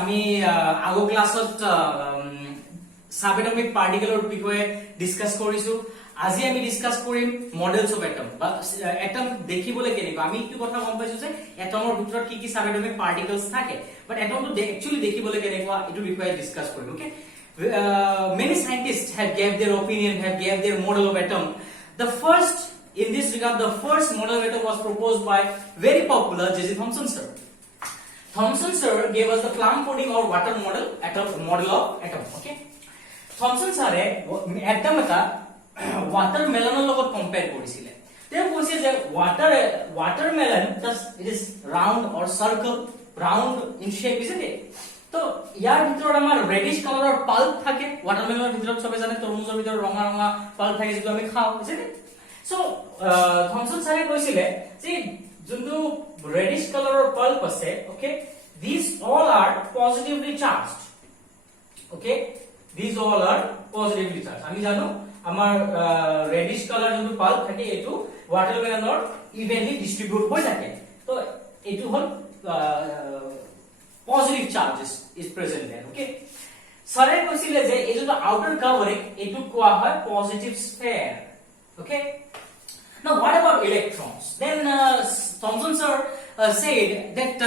আমি আগৰ ক্লাছত সাবএটমিক পাৰ্টিকেলৰ বিষয়ে ডিসকাস কৰিছো আজি আমি ডিসকাস কৰিম মডেলস অফ এটম বা এটম দেখিবলৈ কেনেকুৱা আমি কি কথা গম পাইছো যে এটমৰ ভিতৰত কি কি সাবএটমিক পাৰ্টিকেলস থাকে বাট এটমটো একচুয়ালি দেখিবলৈ কেনেকুৱা এটো বিষয়ে ডিসকাস কৰিম okay many scientists have gave their opinion have gave their model of atom the first in this regard the first model of atom was proposed by very popular J.J. Thomson sir. Thomson sir gave us the Plum pudding or water model of atom okay Thomson sir atom eta watermelon লগত compare কৰিছিলে তেওঁ কৈছে যে watermelon it is round or circle round in shape isn't it তো ইয়াৰ ভিতৰত আমাৰ ৰেডিশ কালাৰৰ pulp থাকে watermelonৰ ভিতৰত সবে জানে তৰমুজৰ ভিতৰত ৰঙা ৰঙা পাল্প থাকে যেটো আমি খাও isn't it so Thomson sir কৈছিলে যে যোনটো reddish color or pulp ase okay these all are positively charged okay these all are positively charged ami jano amar reddish color jontu pulp thake etu watermelon or evenly distribute hoy thake to etu hol positive charges is present there okay sare koisile je ei jontu outer covering etu koa hoy positive sphere okay now what about electrons then Thomson sir said that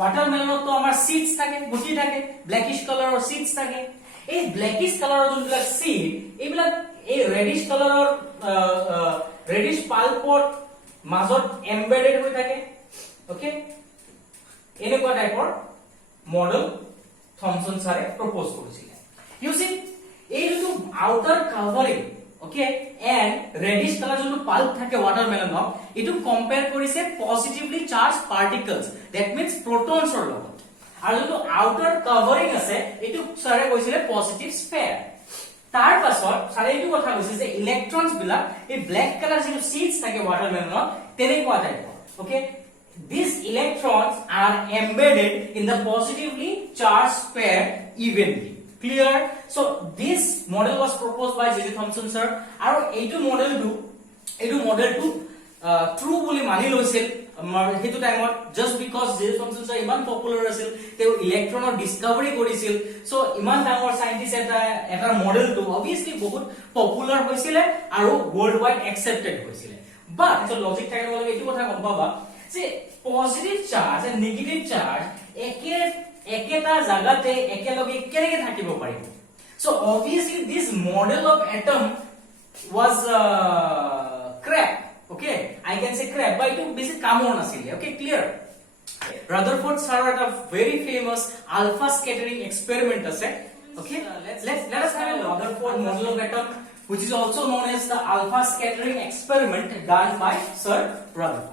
watermelon to amar seeds thake guti thake blackish color or seeds thake ei blackish color or jonbila seed ebila ei reddish color or reddish pulp or majot embedded hoi thake okay enekwa type or model Thomson sir propose korichile you see ei jontu outer covering okay and reddish color jontu pulp thake watermelon etu compare korise positively charged particles that means protons or logot aru jontu outer covering ase etu sare koisile positive sphere tar pasot sare etu kotha koise je electrons bila ei black color jontu seeds thake watermelon tenekwa type okay these electrons are embedded in the positively charged sphere evenly clear so this model was proposed by J.J. Thomson sir aru etu model to true boli mani loisil hetu time just because J.J. Thomson sir iman popular asil teu electron or discovery korisil so iman dangor scientist eta model to obviously bahut popular hoisile aru worldwide accepted hoisile but so logic thake bole etu kotha gom paba je positive charge and negative charge eketa jagate ekeloge kereke thakibo paribo so obviously this model of atom was crap okay I can say crap but it basic kamon asile okay clear Rutherford sir had a very famous alpha scattering experiment ase okay let us have a Rutherford model of atom which is also known as the alpha scattering experiment done by Sir Rutherford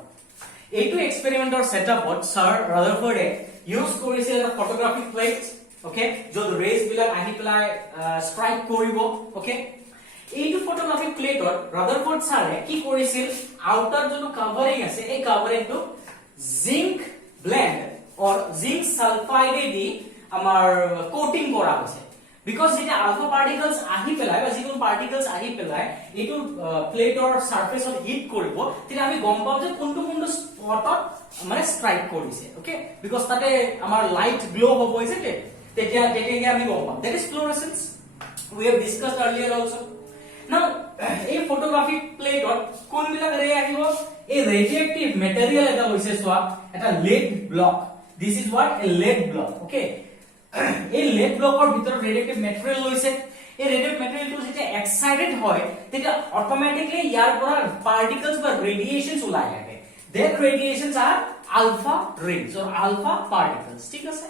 এইটো এক্সপেৰিমেন্টৰ সেটআপত sir ৰাদাৰফৰ্ডে use কৰিছিল এটা photographic plate okay যত raise বিলাক আহি পেলাই strike কৰিব okay এইটো photographic প্লেটত ৰাদাৰফৰ্ড স্যাৰে কি কৰিছিল আউটাৰ যোনটো কভাৰিং আছে এই কভাৰিংটো জিংক ব্লেন্ড অৰ জিংক সালফাইডে দি আমাৰ কোটিং কৰা হৈছে because এটা alpha particles আহি পেলাই বা যিকোনো particles আহি পেলাই এটো প্লেটৰ সাৰফেসত হিট কৰিব তেতিয়া আমি গম পাম যে কোনটো স্পটত মানে স্ট্ৰাইক কৰিছে ওকে because তাতে আমাৰ লাইট গ্লো হ'ব হৈছে তেতিয়া আমি গম পাম that is fluorescence we have discussed earlier also now এই ফটোগ্ৰাফিক প্লেটত কোনবিলাক ৰে আহিব এই ৰেডিয়েটিভ মেটেৰিয়েল এটা হৈছে সোৱা এটা lead block this is what a lead block okay এই lead blockৰ ভিতৰত ৰেডিয়েটিভ মেটেৰিয়েল লৈছে এই ৰেডিয়েটিভ মেটেৰিয়েলটো যেতিয়া এক্সাইটেড হয় তেতিয়া অটোমেটিক্যালি ইয়াৰ পৰা পাৰ্টিকলস বা ৰেডিয়েশনস ওলাই আহে that radiations are alpha rays or alpha particles ঠিক আছে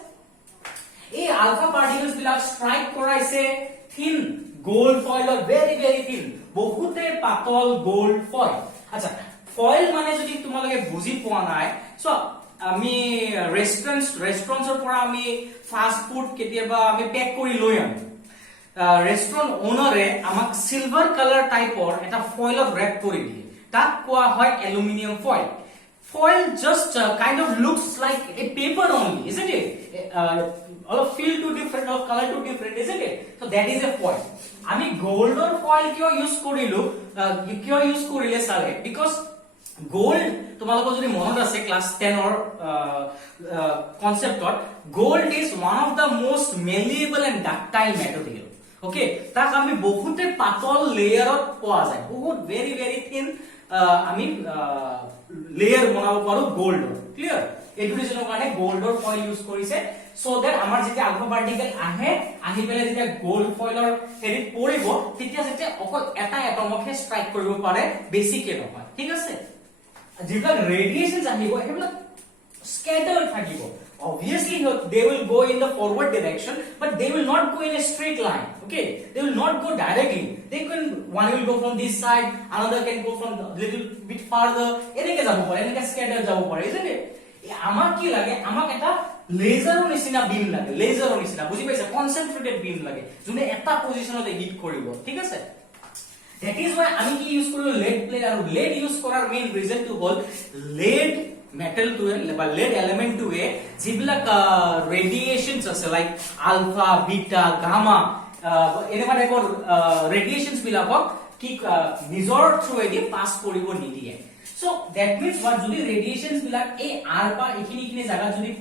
এই alpha particles বিলাক স্ট্ৰাইক কৰাইছে thin gold foil or very very thin বহুতে পাতল gold foil আচ্ছা foil মানে যদি তোমালোকে বুজি পোৱা নাই সো আমি ৰেষ্টুৰেণ্টৰ পৰা আমি ফাষ্ট ফুড কেতিয়াবা আমি পেক কৰি লৈ আনো ৰেষ্টুৰেণ্ট ওনাৰে আমাক সিলভাৰ কালাৰ টাইপৰ এটা ফয়েলত ৰেপ কৰি দিয়ে তাক কোৱা হয় aluminium foil foil just kind of looks like a paper only, isn't it? All of feel too different, or color too different, isn't it? So that is a foil. আমি gold or foil কিয় use কৰিলো কিয় use কৰিলে sare because gold তোমালোকৰ যদি মনত আছে class 10 or concept gold is one of the most malleable and ductile material. Okay, তাক আমি বহুতে পাতল লেয়াৰত পোৱা যায় বহুত very very thin আমি লেয়াৰ বনাব পাৰো গোল্ড ক্লিয়াৰ এটো ৰিজনৰ কাৰণে গোল্ডৰ ফয়েল ইউজ কৰিছে সো দ্যাট আমাৰ যেতিয়া আলফা পাৰ্টিকেল আহি পেলে যেতিয়া গোল্ড ফয়েলৰ হেৰিত পৰিব তেতিয়া যেতিয়া অকল এটা এটমকে ষ্ট্ৰাইক কৰিব পাৰে বেছিকে নহয় ঠিক আছে যিবিলাক ৰেডিয়েশনছ আহিব হেবিলাক স্ক্যাটাৰ্ড থাকিব obviously they will go in the forward direction but they will not go in a straight line okay they will not go directly they can one will go from this side another can go from a little bit farther enike jabo pare enike scatter jabo pare isn't it amak ki lage amak eta laser or nisina beam lage laser or nisina buji paisa concentrated beam lage june eta position ot hit koribo thik ase that is why ami ki use koribo lead plate aru lead use korar main reason to hold lead metal to a lead element to a jiblak radiations ase like alpha beta gamma eneka type of radiations bilakok ki nizor through edi pass koribo nidiye so that means what jodi radiations bilak ei r pa ekhini jaga jodi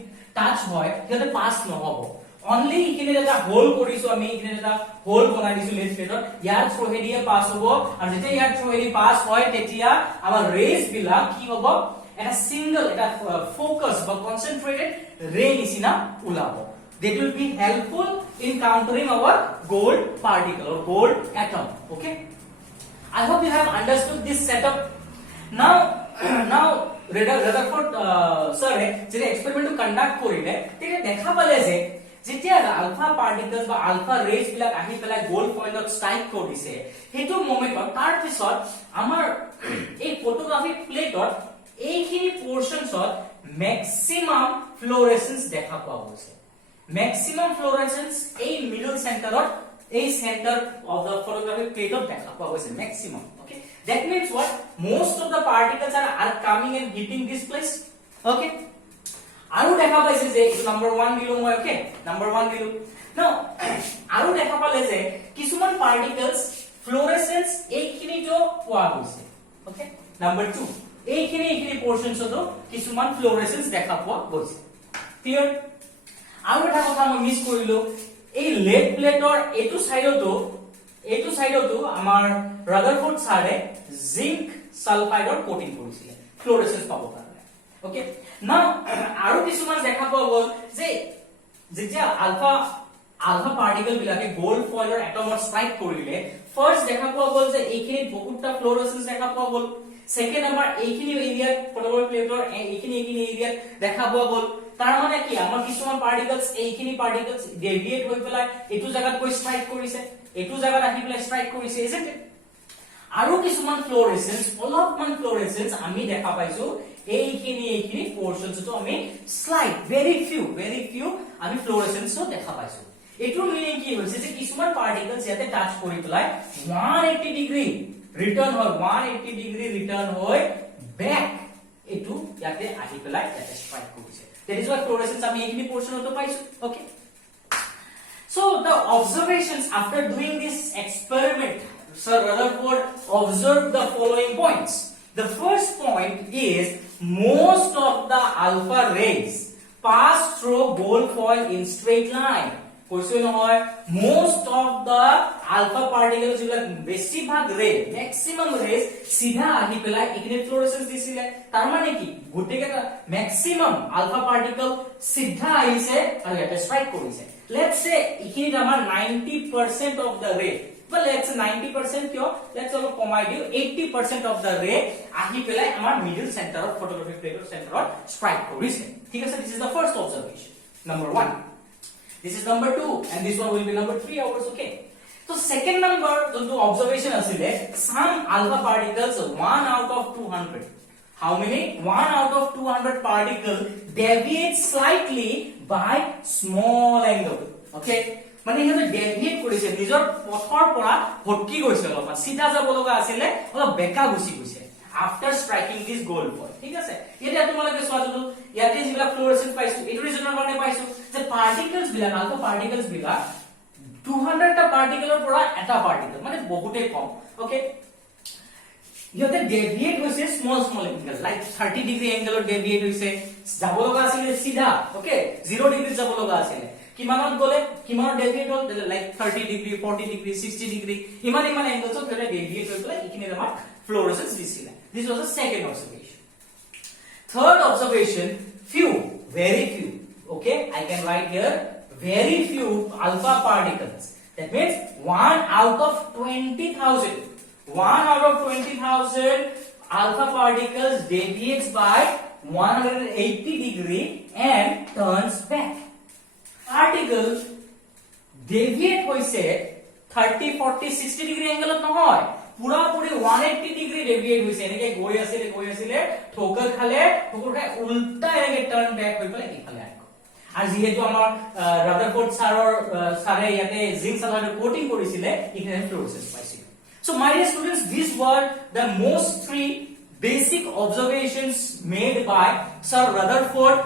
touch hoy heote pass no hobo only ekhini eta hole korisu ami ekhini eta hole banai disu lead plate yar through edi pass hobo aru jete yar through edi pass hoy tetia amar rays bilak ki hobo a single focus but concentrated ray nisina ulabo that will be helpful in countering our gold particle or gold atom okay I hope you have understood this setup now Rutherford sir je experiment to conduct korile tete dekha pale je যেতিয়া আলফা পাৰ্টিকলস বা ULFA raise বিলাক আহি পেলাই gold ফয়েলত strike কৰিছে হেতু মোমেন্টত তাৰ পিছত আমাৰ এই ফটোগ্ৰাফিক প্লেটত এইখিনি পোৰশনছত ম্যাক্সিমাম ফ্লোৰেসেন্স দেখা পোৱা গৈছে ম্যাক্সিমাম ফ্লোৰেসেন্স এই মিডল সেন্টাৰত এই সেন্টাৰ অফ দা ফটোগ্ৰাফিক প্লেটত দেখা পোৱা গৈছে maximum okay that means what most of the particles are coming and hitting this place okay আৰু দেখা পাইছে যে number 1 দিলো মই okay number 1 দিলো now আৰু দেখা পালে যে কিছুমান পাৰ্টিকলস ফ্লোৰেসেন্স এইখিনিটো পোৱা গৈছে okay number 2 এইখিনি পোৰশনছতো কিছুমান ফ্লোৰেসেন্স দেখা পোৱা গৈছে ক্লিয়াৰ আৰু এটা কথা মই মিস কৰিলো এই লেড প্লেটৰ এটো সাইডতো আমাৰ ৰাদাৰফোৰ্ড ছাৰে জিংক সালফাইডৰ কোটিং কৰিছিল ফ্লোৰেসেন্স পাব কাৰণে ওকে নাও আৰু কিছুমান দেখা পোৱা গ'ল যে যেতিয়া আলফা পাৰ্টিকল বিলাকে গোল্ড ফয়েলৰ এটমত স্ট্ৰাইক কৰিলে ফাৰ্স্ট দেখা পোৱা গ'ল যে এইখিনি বহুতটা ফ্লোৰেসেন্স দেখা পোৱা গ'ল সেকেন্ড আমাৰ এইখিনি এৰিয়াত ফটোগ্ৰাফিক প্লেটৰ এইখিনি এৰিয়াত দেখা পোৱা গ'ল তাৰ মানে কি আমাৰ কিছুমান পাৰ্টিকলস এইখিনি পাৰ্টিকলস ডেভিয়েট হৈ পেলাই এটো জায়গাত কৈ স্ট্ৰাইক কৰিছে এটো জায়গাত আহি পেলাই স্ট্ৰাইক কৰিছে isn't it আৰু কিছুমান ফ্লোৰেসেন্স অলপমান ফ্লোৰেসেন্স আমি দেখা পাইছো এইখিনি পোৰশনছটো আমি স্লাইড very few আমি ফ্লোৰেসেন্সও দেখা পাইছো এটোৰ মিনিং কি হৈছে যে কিছুমান পাৰ্টিকলস ইয়াতে টাচ কৰি পেলাই 180 ডিগ্ৰী ৰিটাৰ্ণ হয় 180 ডিগ্ৰী ৰিটাৰ্ণ হয় ব্যাক এটো ইয়াতে আহি পেলাই ইয়াতে স্ট্ৰাইক কৰিছে that is why fluorescence আমি এইখিনি পোৰশনটো পাইছো okay so the observations after doing this experiment Sir Rutherford observed the following points the first point is most of the alpha rays pass through gold foil in straight line question hoy most of the alpha particles jiবিলাক বেছিভাগ ৰে maximum rays সিধা আহি পেলাই ইগনে ফ্লোৰেসেন্স দিছিলে তাৰ মানে কি গুটেকেটা maximum alpha particle সিধা আহিছে আৰু এটা স্ট্ৰাইক কৰিছে let's say ইখিনিত আমাৰ 90% of the ray but let's say 90% কিয় let's also কমাই দিও 80% of the ray আহি পেলাই আমাৰ মিডল সেন্টাৰ অফ ফটোগ্ৰাফিক প্লেটৰ সেন্টাৰত স্ট্ৰাইক কৰিছে ঠিক আছে this is the first observation number 1 this is number 2 and this one will be number 3 hours okay so second number যোনটো observation আছিল some alpha particles 1 out of 200 how many 1 out of 200 particle deviate slightly by small angle okay মানে ইহতে deviate কৰিছে নিজৰ পথৰ পৰা hotkey গৈছে অলপমান সিধা যাব লগা আছিল অলপ বেকা গুছি গৈছে after striking this goal point ঠিক আছে এতিয়া তোমালোকে চোৱা যটো ইয়াতে যিবিলাক ফ্লোৰেসেন্স পাইছো এটো ৰিজনৰ কাৰণে পাইছো যে পাৰ্টিকলছ বিলাক আলফা পাৰ্টিকলছ বিলাক 200 টা পাৰ্টিকলৰ পৰা এটা পাৰ্টিকল মানে বহুতে কম ওকে ইহতে ডেভিয়েট হৈছে স্মল এংগল লাইক 30 ডিগ্ৰী এংগলৰ ডেভিয়েট হৈছে যাব লগা আছিল সিধা ওকে 0 ডিগ্ৰী যাব লগা আছিল কিমানত গলে কিমানত ডেভিয়েট হল লাইক 30 ডিগ্ৰী 40 ডিগ্ৰী 60 ডিগ্ৰী ইমান এংগলছ থৰে ডেভিয়েট হৈ গলে ইখিনি আমাৰ fluorescence দিছিল this was the second observation third observation few very few okay I can write here very few alpha particles that means 1 out of 20000 1 out of 20000 alpha particles deviates by 180 degree and turns back particle deviate hoise 30 40 60 degree angle নহয় পুরা Puri 180 degree deviate হইছে এনেকে গৈ আছিলে ঠোকৰ খালে উল্টা এনেকে turn back হৈ পেলাই ইফালে আইব আৰ যেহেতু আমাৰ ৰাদাৰফোৰ্ড সাৰে ইয়াতে জিংক সালফাইড কোটিং কৰিছিলে ইখানে ফ্লোরেসেন্স পাইছিল so my dear students these were the most three basic observations made by Sir Rutherford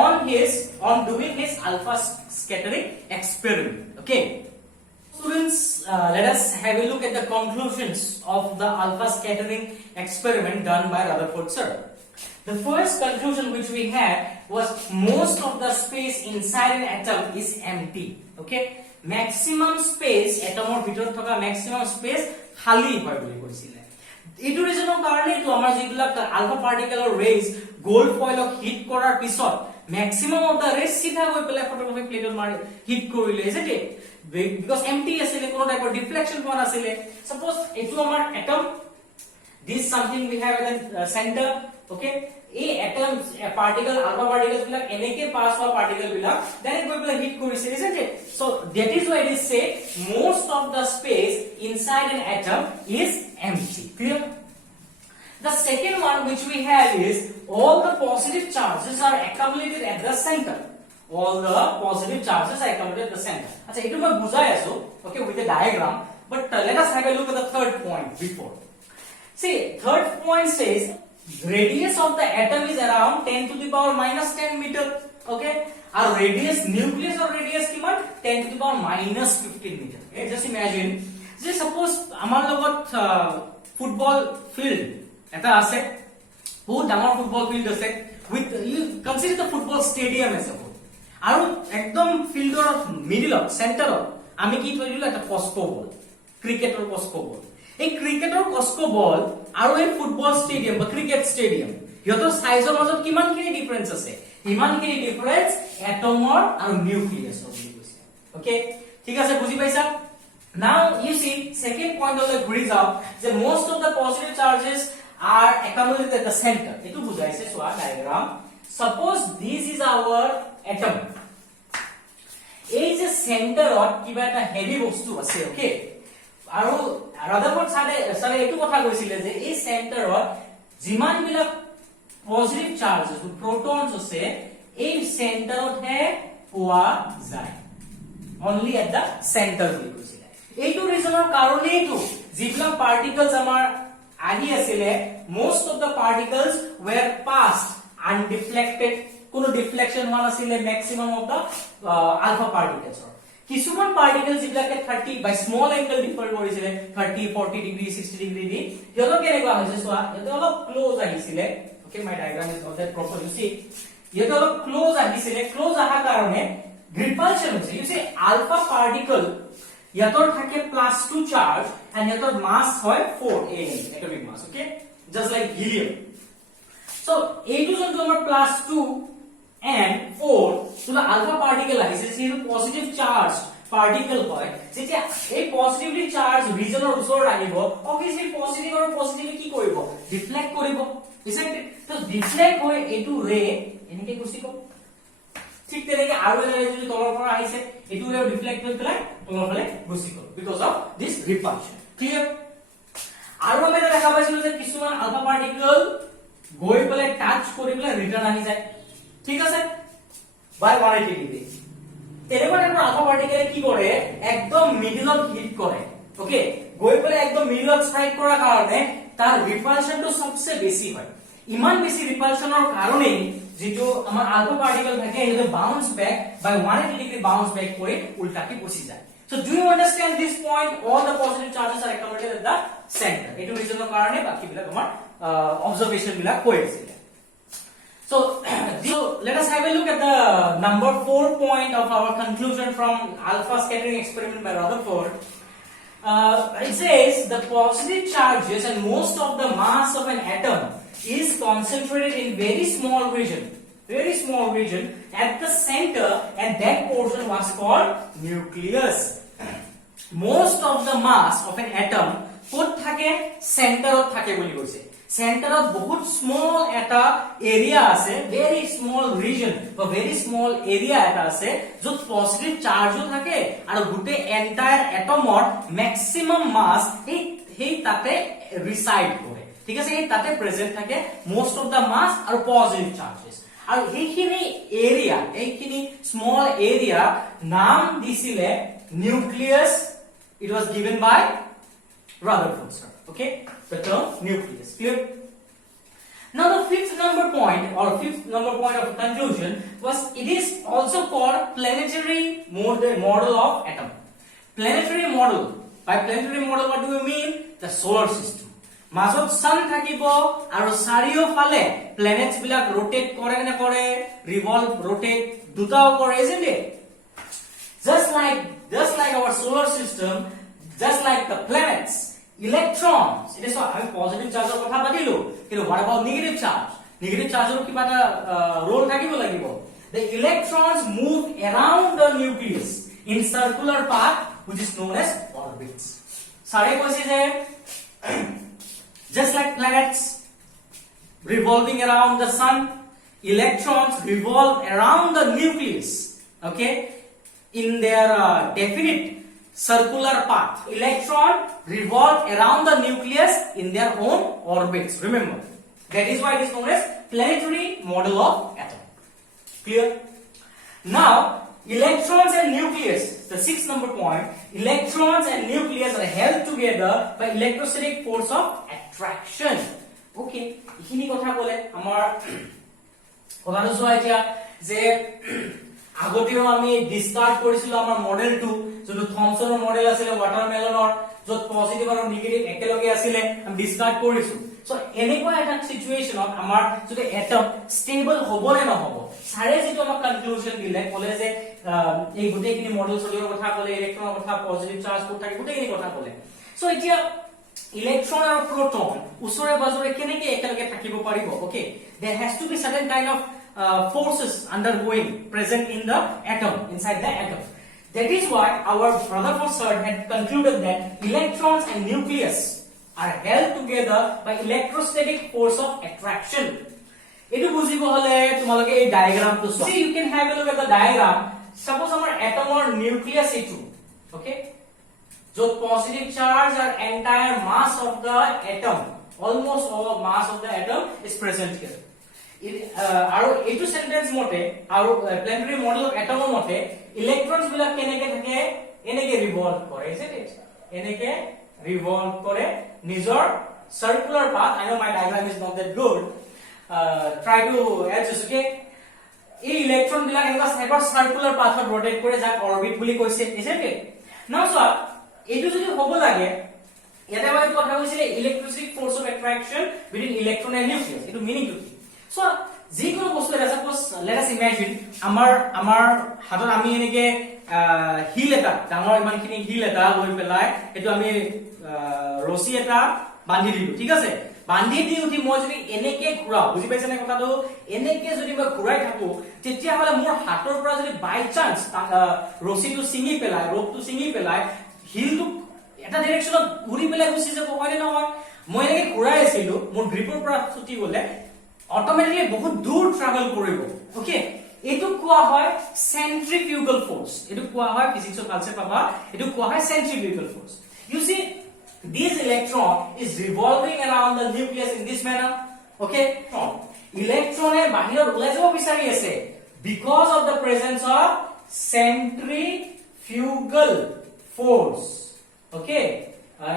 on doing his alpha scattering experiment okay students let us have a look at the conclusions of the alpha scattering experiment done by Rutherford sir the first conclusion which we had was most of the space inside an atom is empty okay maximum space atomor bhitor thoka maximum space khali hoy boli koisile etu reasoner karone to amar jigula alpha particle rays gold foil ok hit korar pisot maximum of the rays sitha goi pele photographic plate mari hit korile isn't it because empty asile kono type of deflection one asile suppose etu amar atom this something we have at the center okay a atoms a particle alpha particles bilak eneke pass howa particle bilak then it will hit korise isn't it so that is why it is say most of the space inside an atom is empty clear the second one which we have is all the positive charges are accumulated at the center all the positive charges are accumulated at the center acha etu moi bujhai asu okay with a diagram but let us have a look at the third point before see third point says radius of the atom is around 10 to the power minus 10 meter okay our radius nucleus or radius kiman 10 to the power minus 15 meter okay just imagine just suppose amar logot football field eta ase bahut damar football field ase with you consider the football stadium as a আৰু একদম ফিল্ডৰ মিডলত সেন্টাৰত আমি কি কৰিলো এটা Costco বল ক্ৰিকেটৰ Costco বল এই ক্ৰিকেটৰ কস্কো বল আৰু এই ফুটবল ষ্টেডিয়াম বা ক্ৰিকেট ষ্টেডিয়াম ইহঁতৰ সাইজৰ মাজত কিমান খিনি ডিফাৰেন্স আছে ইমান খিনি ডিফাৰেন্স এটমৰ আৰু নিউক্লিয়াছৰ বুলি কৈছে ওকে ঠিক আছে বুজি পাইছা now you see second point of the ঘূৰি যাও যে most of the positive charges are accumulated at the center এটো বুজাইছে সোয়া diagram suppose this is our atom এই যে সেন্টাৰত কিবা এটা হেভি বস্তু আছে ওকে আৰু ৰাদাৰফোৰ্ড সাৰে এটো কথা কৈছিলে যে এই সেন্টাৰত যিমান বিলাক পজিটিভ চাৰ্জেস প্ৰটনছ আছে এই সেন্টাৰত হে পোৱা যায় only at the center বুলি কৈছিলে এইটো ৰিজনৰ কাৰণেইটো যিবিলাক পাৰ্টিকলছ আমাৰ আহি আছিলে most of the particles were passed undeflected কোনো ডিফ্লেকশন হোৱা নাছিলে maximum of the alpha particles কিছুমান particles যিবিলাকে 30 by small angle differ কৰিছিলে 30 40 degree 60 degree দি ইহঁতৰ কেনেকুৱা হৈছে চোৱা ইহঁতে অলপ ক্লোজ আহিছিলে okay my diagram is not that proper you see ইহঁতে অলপ ক্লোজ আহিছিলে ক্লোজ আহা কাৰণে repulsion হৈছে you see alpha particle ইহঁতৰ থাকে +2 charge and ইহঁতৰ mass হয় 4 atomic mass okay just like helium so এইটো যোনটো আমাৰ +2 and 4 so the alpha particle আহিছে যিটো পজিটিভ চাৰ্জ পাৰ্টিকল হয় যেতিয়া এই পজিটিভলি চাৰ্জ ৰিজনৰ ওচৰত আহিব obviously পজিটিভ আৰু পজিটিভলি কি কৰিব ডিফ্লেক্ট কৰিব isn't it so ডিফ্লেক্ট হৈ এইটো ৰে এনেকে গুছি গ'ল ঠিক তেনেকে আৰু এটা ৰে যদি তলৰ পৰা আহিছে এইটো ৰে ডিফ্লেক্ট হৈ পেলাই তলৰ ফালে গুছি গ'ল because of this repulsion clear আৰু আমি দেখা পাইছিলো যে কিছুমান আলফা পাৰ্টিকল গৈ পেলাই টাচ কৰি পেলাই ৰিটাৰ্ন আহি যায় ঠিক আছে বাই 180 ডিগ্ৰী তেনেকুৱা টাইপৰ আলফা পাৰ্টিকেলে কি কৰে একদম মিডলত হিট কৰে ওকে গৈ পেলাই একদম মিডলত স্ট্ৰাইক কৰাৰ কাৰণে তাৰ ৰিপালশনটো সবচে বেছি হয় ইমান বেছি ৰিপালশনৰ কাৰণে যেটো আমাৰ আলফা পাৰ্টিকেল থাকে এটা বাউন্স ব্যাক বাই 180 ডিগ্ৰী বাউন্স ব্যাক কৰি উল্টাকে গুচি যায় so do you understand this point all the positive charges are accumulated at the center এটো ৰিজনৰ কাৰণে বাকি বিলাক আমাৰ observation বিলাক হৈ আছে so let us have a look at the number 4 point of our conclusion from alpha scattering experiment by Rutherford it says the positive charges and most of the mass of an atom is concentrated in very small region at the center and that portion was called nucleus most of the mass of an atom কোত থাকে সেন্টারত থাকে বলি কৈছে সেন্টারত বহুত small এটা area আছে very small region বা very small area এটা আছে যত পজিটিভ চার্জও থাকে আৰু গুটে এন্টায়াৰ এটমৰ ম্যাক্সিমাম মাস এই তাতে ৰিসাইড কৰে ঠিক আছে এই তাতে প্ৰেজেন্ট থাকে মোস্ট অফ দা মাস আৰু পজিটিভ চাৰ্জেস আৰু এইখিনি এরিয়া এইখিনি স্মল এরিয়া নাম দিছিলে nucleus it was given by Rutherford sir okay the term nucleus clear now the fifth number point of conclusion was it is also called planetary model of atom planetary model by planetary model what do you mean the solar system মাজত sun থাকিব আৰু চাৰিও ফালে planets বিলাক rotate কৰে না কৰে revolve rotate দুটাও কৰে isn't it just like our solar system just like the planets electrons it is আমি positive charge ৰ কথা পাতিলো কিন্তু what about negative charge ৰ কিবা এটা role থাকিব লাগিব the electrons move around the nucleus in circular path which is known as orbits sare কৈছে যে just like planets revolving around the sun electrons revolve around the nucleus okay in their definite circular path electron revolve around the nucleus in their own orbits remember that is why it is known as planetary model of atom clear now electrons and nucleus the sixth number point electrons and nucleus are held together by electrostatic force of attraction okay ইখিনি কথা বলে আমাৰ কথাটো চোৱা এতিয়া যে আগতেও আমি ডিসকাৰ্ড কৰিছিলো আমাৰ মডেলটো যেটো থমসনৰ মডেল আছিল ওয়াটাৰমেলনৰ যত পজিটিভ আৰু নেগেটিভ একেলগে আছিল আমি ডিসকাৰ্ড কৰিছো সো এনেকুৱা এটা সিচুৱেচনত আমাৰ যদি এটম ষ্টেবল হ'ব নে নহব সাৰে যেটো আমাৰ কনক্লুজন দিলে কলে যে এই গুটেখিনি মডেল চলিৰ কথা কলে ইলেক্ট্ৰনৰ কথা পজিটিভ চাৰ্জ কোট থাকে গুটেখিনি কথা কলে সো এতিয়া ইলেক্ট্ৰন আৰু প্ৰোটন উছৰে বাজৰে কেনেকে একেলগে থাকিব পাৰিব okay there has to be certain kind of forces undergoing present in the atom inside the atom that is why our Rutherford sir had concluded that electrons and nucleus are held together by electrostatic force of attraction etu bujibo hole tumaloke ei diagram to see you can have a look at the diagram suppose our atom or nucleus etu okay so positive charge or entire mass of the atom almost all mass of the atom is present here আৰু এটো sentence মতে আৰু প্ল্যানেটাৰি model of এটমৰ মতে ইলেক্ট্ৰনস বিলাক কেনেকে থাকে এনেকে ৰিভলভ কৰে এনেকে ৰিভলভ কৰে নিজৰ circular path I know my diagram is not that good try to adjust okay এই ইলেক্ট্ৰন বিলাক এনেকা এবাৰ সাৰ্কুলাৰ পাথত ৰোটেট কৰে যাক অরবিট বুলি কৈছে isn't it now so এটো যদি হ'ব লাগে এটা মানে কথা কৈছিল electrostatic force of attraction between electron and nucleus এটো মিনিং কি so যিকোনো বস্তু এটা সাপোজ লেট আস ইমাজিন আমাৰ হাতত আমি এনেকে হিল এটা ডাঙৰ ইমানখিনি হিল এটা লৈ পেলাই এটো আমি ৰছী এটা বান্ধি দিলো ঠিক আছে বান্ধি দি উঠি মই যদি এনেকে ঘুৰাও বুজি পাইছে না কথাটো এনেকে যদি মই ঘুৰাই থাকো তেতিয়া হলে মোৰ হাতৰ পৰা যদি বাই চান্স ৰছীটো ছিঙি পেলাই ৰোপটো ছিঙি পেলাই হিলটো এটা ডাইৰেকশনত ঘুৰি পেলাই গুচি যাব হয় না নহয় মই এনেকে ঘুৰাই আছিলো মোৰ গ্ৰিপৰ পৰা ছুটি গলে অটোমেটিকলি বহুত দূৰ ট্ৰাভেল কৰিব ওকে এটো কোৱা হয় সেন্ট্ৰিফিউগাল ফোৰ্স এটো কোৱা হয় ফিজিক্সৰ কনসেপ্ট পাবা এটো কোৱা হয় centrifugal force you see this electron is revolving around the nucleus in this manner okay ইলেক্ট্ৰনে বাহিৰত ওলাই যাব বিচাৰি আছে because of the presence of centrifugal force. Okay,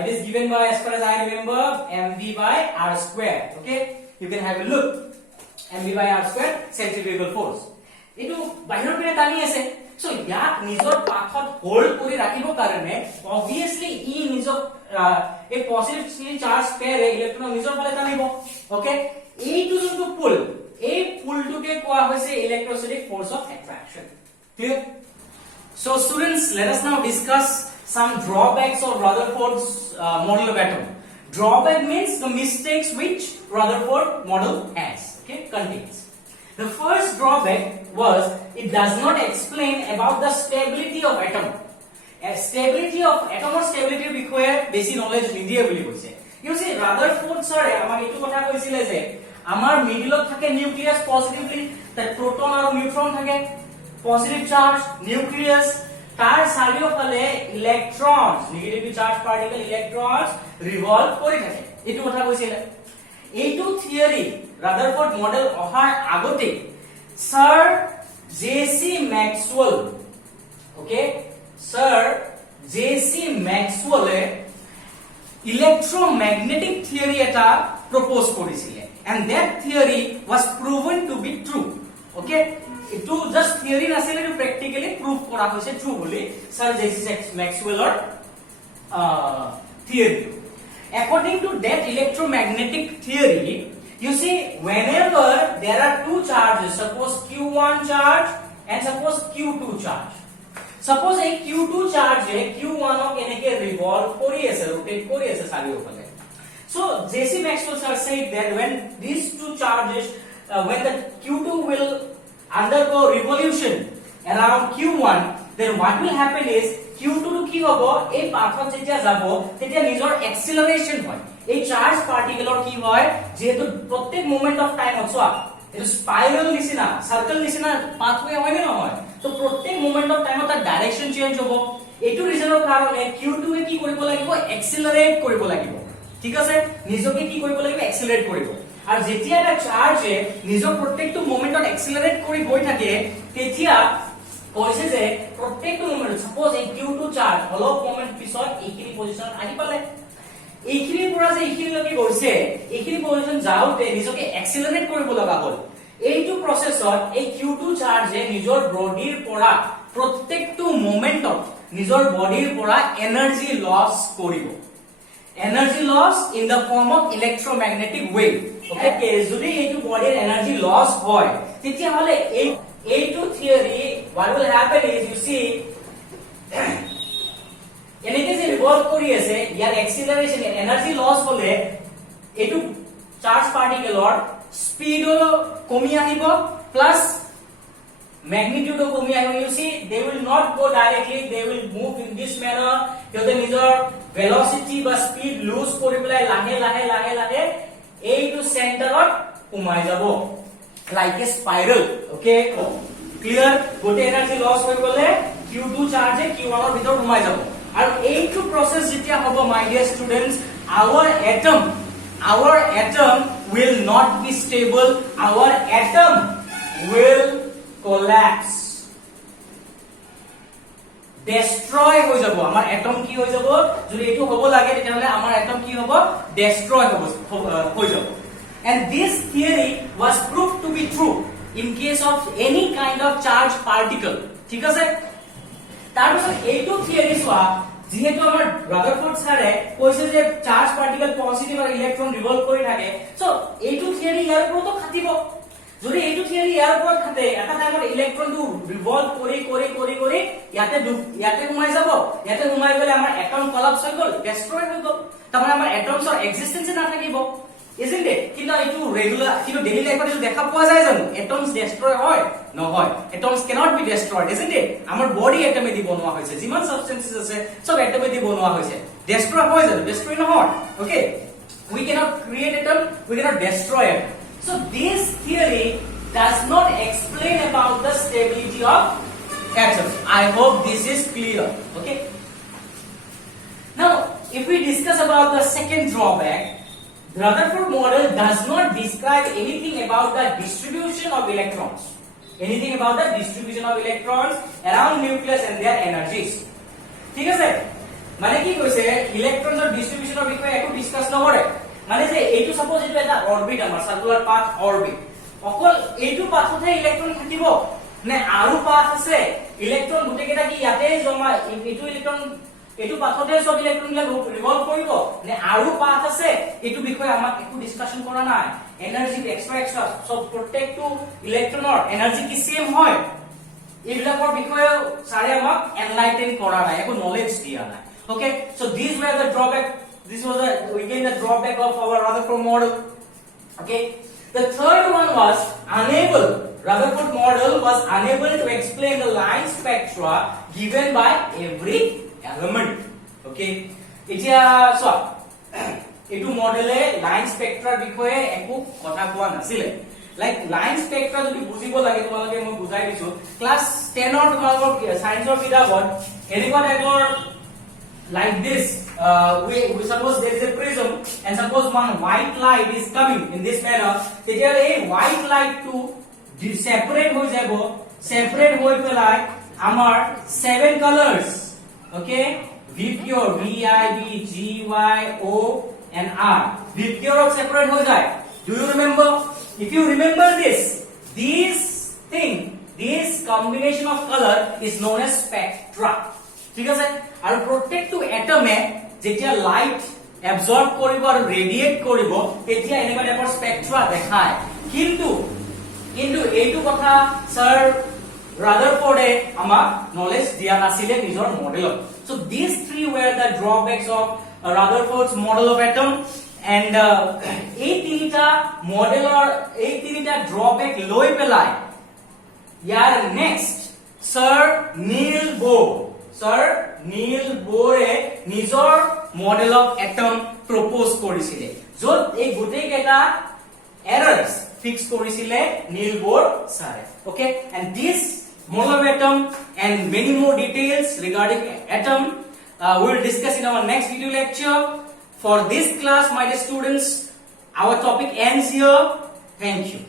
it is given by, as far as I remember, mv by r square. Okay, you can have a look. mv by r square, centrifugal force. Etu bahiror pine tani ase, so yak nijor pathot hold kori rakhibo karone obviously e nijor a positive charge pair electron nijor phale tanibo. Okay, এইটো যোনটো পুল, এই পুলটোকে কোৱা হৈছে electrostatic force of attraction. Clear? So students, let us now discuss some drawbacks of Rutherford's model of atom. Drawback means the mistakes which Rutherford model has, okay, contains. The first drawback was it does not explain about the stability of atom. Stability of atom or stability বিষয়ে বেছি knowledge নিদিয়ে বুলি কৈছে. You see, Rutherford sir আমাক এইটো কথা কৈছিলে যে আমাৰ মিডলত থাকে নিউক্লিয়াস পজিটিভলি, তাত প্ৰোটন আৰু নিউট্ৰন থাকে, পজিটিভ চাৰ্জ নিউক্লিয়াস, তাৰ চাৰিওফালে ইলেক্ট্ৰনস নেগেটিভলি চাৰ্জ পাৰ্টিকেল ইলেক্ট্ৰনস ৰিভলভ কৰি থাকে, এইটো কথা কৈছিলে. এইটো থিওৰি ৰাদাৰফোৰ্ড মডেল অহাৰ আগতে sir J C Maxwell, okay, sir J C ম্যাক্সওয়েলে ইলেক্ট্ৰোম্যাগনেটিক থিওৰি এটা প্ৰপোজ কৰিছিলে, and that theory was proven to be true. Okay, to just theory নাছিলে, to practically prove কৰা হৈছে true বুলি sir J.C. Maxwell's theory. According to that electromagnetic theory, you see, whenever there are two charges, suppose q1 charge and suppose q2 charge, suppose a q2 charge e q1 ok eneke revolve kori ase, rotate kori ase চাৰিওফালে. So J.C. Maxwell sir said that when these two charges when the q2 will undergo revolution around q1, then what will happen is q2 to কি হ'ব, এই পাথত যেতিয়া যাব তেতিয়া নিজৰ এক্সিলাৰেশন হয়, এই চাৰ্জ পাৰ্টিকেলৰ কি হয়, যেহেতু প্ৰত্যেক মোমেন্ট অফ টাইম অছোৱা এটা স্পাইৰাল নিচিনা সাৰ্কেল নিচিনা পাথওয়ে হয় নে নহয়, তো প্ৰত্যেক মোমেন্ট অফ টাইমত তাৰ ডাইৰেকশন চেঞ্জ হ'ব. এইটো ৰিজনৰ কাৰণে q2 এ কি কৰিব লাগিব, এক্সিলাৰেট কৰিব লাগিব. ঠিক আছে, নিজকে কি কৰিব লাগিব, এক্সিলাৰেট কৰিব. আৰু যেতিয়া এটা চাৰ্জে নিজৰ প্ৰত্যেকটো মোমেন্টত এক্সিলাৰেট কৰি গৈ থাকে, তেতিয়া কৈছে যে প্ৰত্যেকটো মোমেন্ট, সাপোজ এই q2 চাৰ্জ অলপ মোমেন্ট পিছত এইখিনি পজিশন আহি পালে, এইখিনিৰ পৰা যে এইখিনিলৈকে গৈছে, এইখিনি পজিশন যাওঁতে নিজকে এক্সিলাৰেট কৰিব লগা হ'ল. এইটো প্ৰসেছত এই q2 চাৰ্জে নিজৰ বডিৰ পৰা প্ৰত্যেকটো মোমেন্টত নিজৰ বডিৰ পৰা এনাৰ্জি লস কৰিব. Energy loss in the form of electromagnetic wave. Okay, যদি এইটো বডিৰ এনাৰ্জি লস হয়, তেতিয়া হলে এইটো theory what will happen is, you see, এনেকে যে ৰিভলভ কৰি আছে, ইয়াৰ এক্সিলাৰেশন এনাৰ্জি লস হলে এইটো চাৰ্জ পাৰ্টিকেলৰ স্পীডো কমি আহিব, প্লাস magnitude of kumi আহিব. You see, they will not go directly, they will move in this manner. সিহঁতে নিজৰ velocity বা speed lose কৰি পেলাই লাহে লাহে লাহে লাহে এইটো চেন্টাৰত সোমাই যাব, like a spiral. Okay, clear? গোটে এনাৰ্জি লস হৈ গলে q2 চাৰ্জে q1 ৰ ভিতৰত সোমাই যাব. আৰু এইটো প্ৰসেস যেতিয়া হ'ব, my dear students, our atom will not be stable, our atom will collapse, destroy হৈ যাব. আমাৰ এটম কি হৈ যাব, যদি এটো হ'ব লাগে তেতিয়াহলে আমাৰ এটম কি হ'ব, destroy হৈ যাব. And this theory was proved to be true in case of any kind of charged particle. ঠিক আছে, তাৰপিছত এইটো থিওৰি চোৱা, যেহেতু আমাৰ ৰাদাৰফোৰ্ড স্যাৰে কৈছে যে চাৰ্জ পাৰ্টিকেল পজিটিভ আৰু ইলেক্ট্ৰন ৰিভলভ কৰি থাকে, সো এইটো থিওৰি ইয়াৰ ওপৰতো খাটিব. যদি এইটো থিওৰি ইয়াৰ ওপৰত খাটে, এটা টাইমত ইলেক্ট্ৰনটো ৰিভলভ কৰি কৰি কৰি কৰি ইয়াতে সোমাই যাব, ইয়াতে সোমাই গলে আমাৰ এটম কলাপস হৈ গল, ডেস্ট্ৰয় হৈ গল, তাৰমানে আমাৰ এটমছৰ এক্সিস্টেন্স নাথাকিব, isn't it? কিন্তু এইটো ৰেগুলাৰ, কিন্তু ডেইলি লাইফত এইটো দেখা পোৱা যায় জানো, এটমছ ডেস্ট্ৰয় হয় নহয়, atoms cannot be destroyed, isn't it? আমাৰ বডি এটমে দি বনোৱা হৈছে, যিমান সাবস্টেন্সেস আছে সব এটমে দি বনোৱা হৈছে, ডেস্ট্ৰয় হয় জানো, ডেস্ট্ৰয় নহয়. Okay, we cannot create atom, we cannot destroy atom. So this theory does not explain about the stability of atoms. I hope this is clear. Okay. Now, if we discuss about the second drawback, Rutherford model does not describe anything about the distribution of electrons. Anything about the distribution of electrons around nucleus and their energies. ঠিক আছে মানে কি কৈছে ইলেক্ট্ৰনৰ ডিস্ট্ৰিবিউচনৰ বিষয়ে একো discuss নকৰে মানে যে এইটো সাপোজ এইটো এটা অৰবিট আমাৰ সাৰ্কুলাৰ পাথ অৰবিট অকল এইটো পাথতে ইলেক্ট্ৰন থাকিব নে আৰু পাথ আছে ইলেক্ট্ৰন গুটেকেটা কি ইয়াতে জমা এইটো ইলেক্ট্ৰন এইটো পাথতে সব ইলেক্ট্ৰন বিলাক ৰিভলভ কৰিব নে আৰু পাথ আছে এইটো বিষয়ে আমাক একো ডিসকাশন কৰা নাই এনাৰ্জি এক্সট্ৰা সব প্ৰত্যেকটো ইলেক্ট্ৰনৰ এনাৰ্জি কি সেম হয় এইবিলাকৰ বিষয়ে সাৰে আমাক এনলাইটেন কৰা নাই একো নলেজ দিয়া নাই okay so these were the drawback this was again the drawback of our Rutherford model okay the third one was Rutherford model was unable to explain the line spectra given by every element okay এতিয়া so এটো মডেলে line স্পেক্ট্ৰাৰ বিষয়ে একো কথা কোৱা নাছিলে like line Spectra যদি বুজিব লাগে তোমালোকে মই বুজাই দিছো ক্লাস 10 ৰ তোমালোকৰ সায়েন্সৰ কিতাপত এনেকুৱা টাইপৰ like this we suppose there is a prism and suppose one white light is coming in this manner তেতিয়া এই white light to separate হৈ যাব separate হৈ পেলাই আমাৰ 7 colors okay v pure v I b g y o and r v pure separate হৈ যায় do you remember if you remember this combination of color is known as spectra ঠিক আছে আৰু প্ৰত্যেকটো এটমে যেতিয়া লাইট এবজৰ্ব কৰিব আৰু ৰেডিয়েট কৰিব তেতিয়া এনেকুৱা টাইপৰ স্পেক্ট্ৰা দেখায় কিন্তু এইটো কথা স্যাৰ ৰাদাৰফৰ্ডে আমাক নলেজ দিয়া নাছিলে নিজৰ মডেলত so these three were the drawbacks of Rutherford's model of atom and এই তিনিটা মডেলৰ এই তিনিটা ড্ৰবেক লৈ পেলাই ইয়াৰ নেক্সট স্যাৰ নীল বোৰে নিজৰ মডেল অফ এটম প্ৰপোজ কৰিছিলে যত এই গুটেই কেটা এৰৰ্স ফিক্স কৰিছিলে নীল বোৰ স্যাৰে okay and this model of atom and many more details regarding atom we will discuss in our next video lecture for this class my dear students our topic ends here thank you